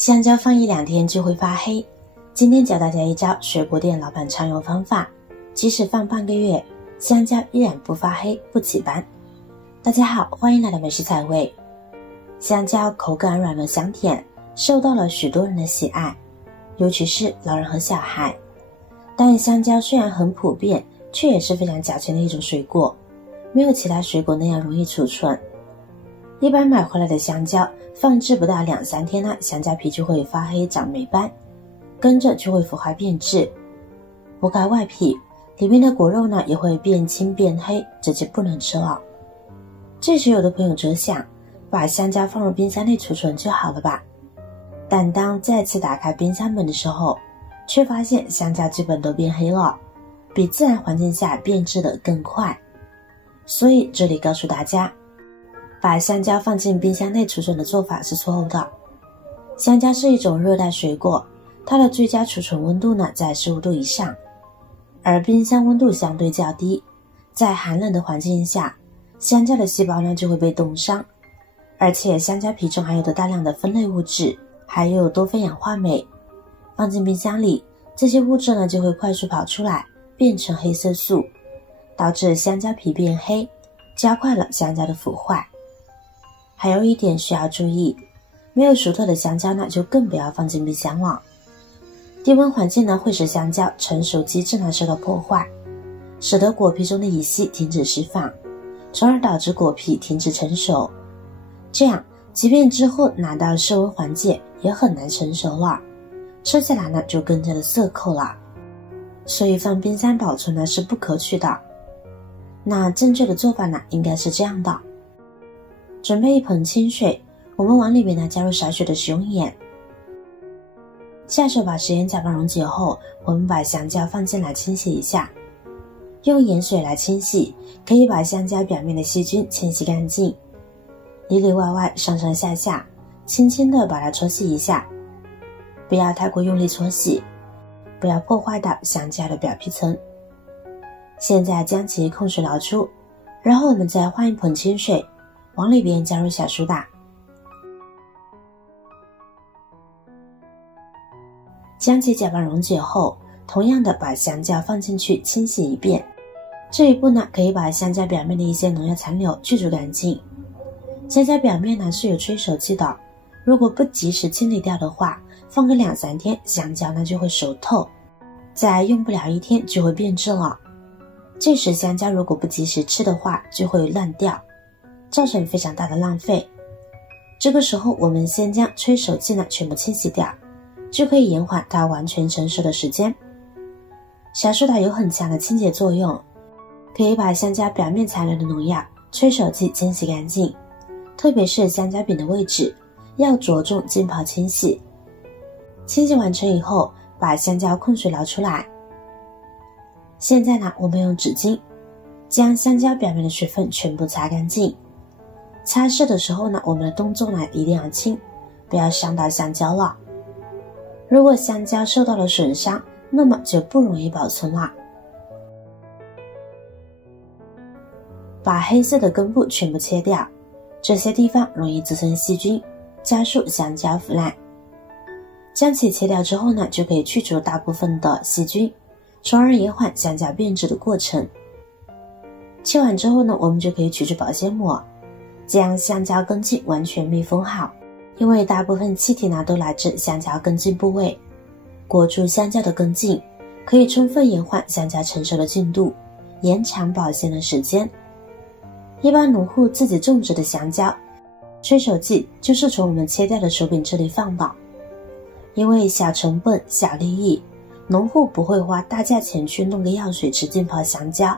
香蕉放1-2天就会发黑。今天教大家一招水果店老板常用方法，即使放半个月，香蕉依然不发黑不起斑。大家好，欢迎来到美食彩味。香蕉口感软糯香甜，受到了许多人的喜爱，尤其是老人和小孩。但香蕉虽然很普遍，却也是非常矫情的一种水果，没有其他水果那样容易储存。一般买回来的香蕉放置不到2-3天呢，香蕉皮就会发黑长霉斑，跟着就会腐坏变质。剥开外皮，里面的果肉呢也会变青变黑，直接不能吃了。这时有的朋友则想，把香蕉放入冰箱内储存就好了吧。但当再次打开冰箱门的时候，却发现香蕉基本都变黑了，比自然环境下变质的更快。所以这里告诉大家，把香蕉放进冰箱内储存的做法是错误的。香蕉是一种热带水果，它的最佳储存温度呢在15度以上，而冰箱温度相对较低，在寒冷的环境下，香蕉的细胞呢就会被冻伤，而且香蕉皮中含有大量的酚类物质，还有多酚氧化镁，放进冰箱里，这些物质呢就会快速跑出来，变成黑色素，导致香蕉皮变黑，加快了香蕉的腐坏。还有一点需要注意，没有熟透的香蕉呢就更不要放进冰箱了。低温环境呢会使香蕉成熟机制呢受到破坏，使得果皮中的乙烯停止释放，从而导致果皮停止成熟。这样即便之后拿到室温环境也很难成熟了，吃起来呢就更加的涩口了。所以放冰箱保存呢是不可取的。那正确的做法呢应该是这样的，准备一盆清水，我们往里面呢加入少许的食用盐。下手把食盐搅拌溶解后，我们把香蕉放进来清洗一下。用盐水来清洗，可以把香蕉表面的细菌清洗干净，里里外外上上下下轻轻地把它搓洗一下，不要太过用力搓洗，不要破坏到香蕉的表皮层。现在将其控水捞出，然后我们再换一盆清水，往里边加入小苏打，将其搅拌溶解后，同样的把香蕉放进去清洗一遍。这一步呢可以把香蕉表面的一些农药残留去除干净。香蕉表面呢是有催熟剂的，如果不及时清理掉的话，放个2-3天，香蕉呢就会熟透，再用不了1天就会变质了。这时香蕉如果不及时吃的话，就会烂掉，造成非常大的浪费。这个时候我们先将催熟剂呢全部清洗掉，就可以延缓它完全成熟的时间。小苏打有很强的清洁作用，可以把香蕉表面残留的农药、催熟剂清洗干净，特别是香蕉柄的位置，要着重浸泡清洗。清洗完成以后，把香蕉控水捞出来。现在呢，我们用纸巾将香蕉表面的水分全部擦干净。擦拭的时候呢，我们的动作呢一定要轻，不要伤到香蕉了。如果香蕉受到了损伤，那么就不容易保存了。把黑色的根部全部切掉，这些地方容易滋生细菌，加速香蕉腐烂。将其切掉之后呢，就可以去除大部分的细菌，从而延缓香蕉变质的过程。切完之后呢，我们就可以取出保鲜膜，将香蕉根茎完全密封好，因为大部分气体呢都来自香蕉根茎部位，裹住香蕉的根茎，可以充分延缓香蕉成熟的进度，延长保鲜的时间。一般农户自己种植的香蕉，催熟剂就是从我们切掉的手柄这里放的。因为小成本小利益，农户不会花大价钱去弄个药水池浸泡香蕉，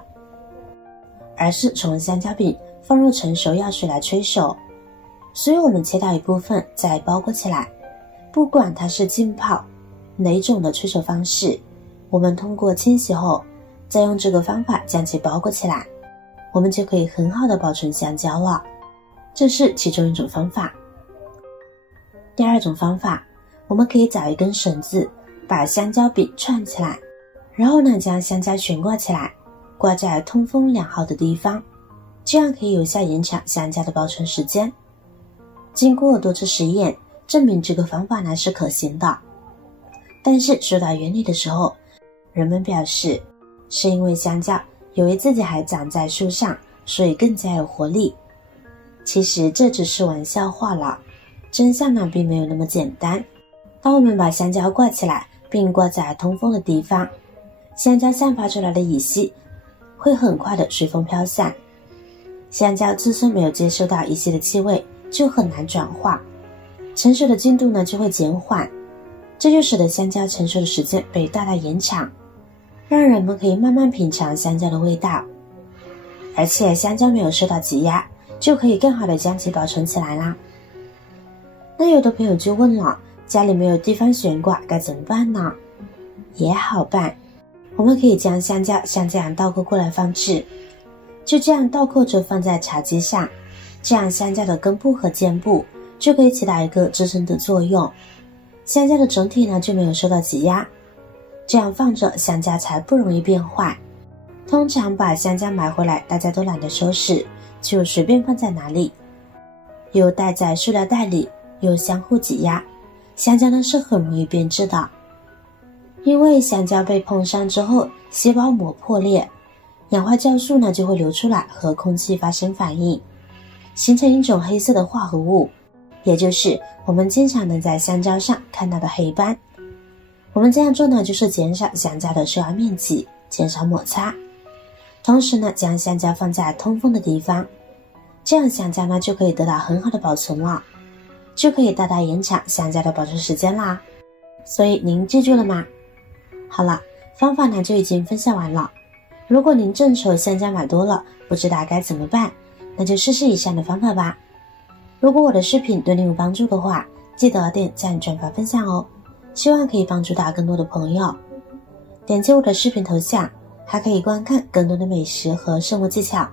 而是从香蕉柄放入成熟药水来催熟。所以我们切掉一部分再包裹起来，不管它是浸泡哪种的催熟方式，我们通过清洗后，再用这个方法将其包裹起来，我们就可以很好的保存香蕉了。这是其中一种方法。第二种方法，我们可以找一根绳子，把香蕉柄串起来，然后呢将香蕉悬挂起来，挂在通风良好的地方，这样可以有效延长香蕉的保存时间。经过多次实验，证明这个方法呢是可行的。但是说到原理的时候，人们表示是因为香蕉由于自己还长在树上，所以更加有活力。其实这只是玩笑话了，真相呢并没有那么简单。当我们把香蕉挂起来，并挂在通风的地方，香蕉散发出来的乙烯会很快的随风飘散。香蕉自身没有接受到乙烯的气味，就很难转化，成熟的进度呢就会减缓，这就使得香蕉成熟的时间被大大延长，让人们可以慢慢品尝香蕉的味道。而且香蕉没有受到挤压，就可以更好的将其保存起来啦。那有的朋友就问了，家里没有地方悬挂该怎么办呢？也好办，我们可以将香蕉像这样倒扣过来放置，就这样倒扣着放在茶几上，这样香蕉的根部和尖部就可以起到一个支撑的作用，香蕉的整体呢就没有受到挤压，这样放着香蕉才不容易变坏。通常把香蕉买回来大家都懒得收拾，就随便放在哪里，又袋在塑料袋里，又相互挤压，香蕉呢是很容易变质的。因为香蕉被碰伤之后，细胞膜破裂，氧化酵素呢就会流出来和空气发生反应，形成一种黑色的化合物，也就是我们经常能在香蕉上看到的黑斑。我们这样做呢，就是减少香蕉的受压面积，减少摩擦，同时呢将香蕉放在通风的地方，这样香蕉呢就可以得到很好的保存了，就可以大大延长香蕉的保存时间啦。所以您记住了吗？好了，方法呢就已经分享完了。如果您正愁香蕉买多了不知道该怎么办，那就试试以上的方法吧。如果我的视频对您有帮助的话，记得点赞转发分享哦，希望可以帮助到更多的朋友。点击我的视频头像，还可以观看更多的美食和生活技巧。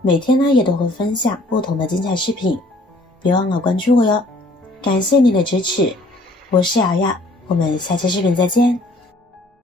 每天呢也都会分享不同的精彩视频，别忘了关注我哟。感谢您的支持，我是瑶瑶，我们下期视频再见。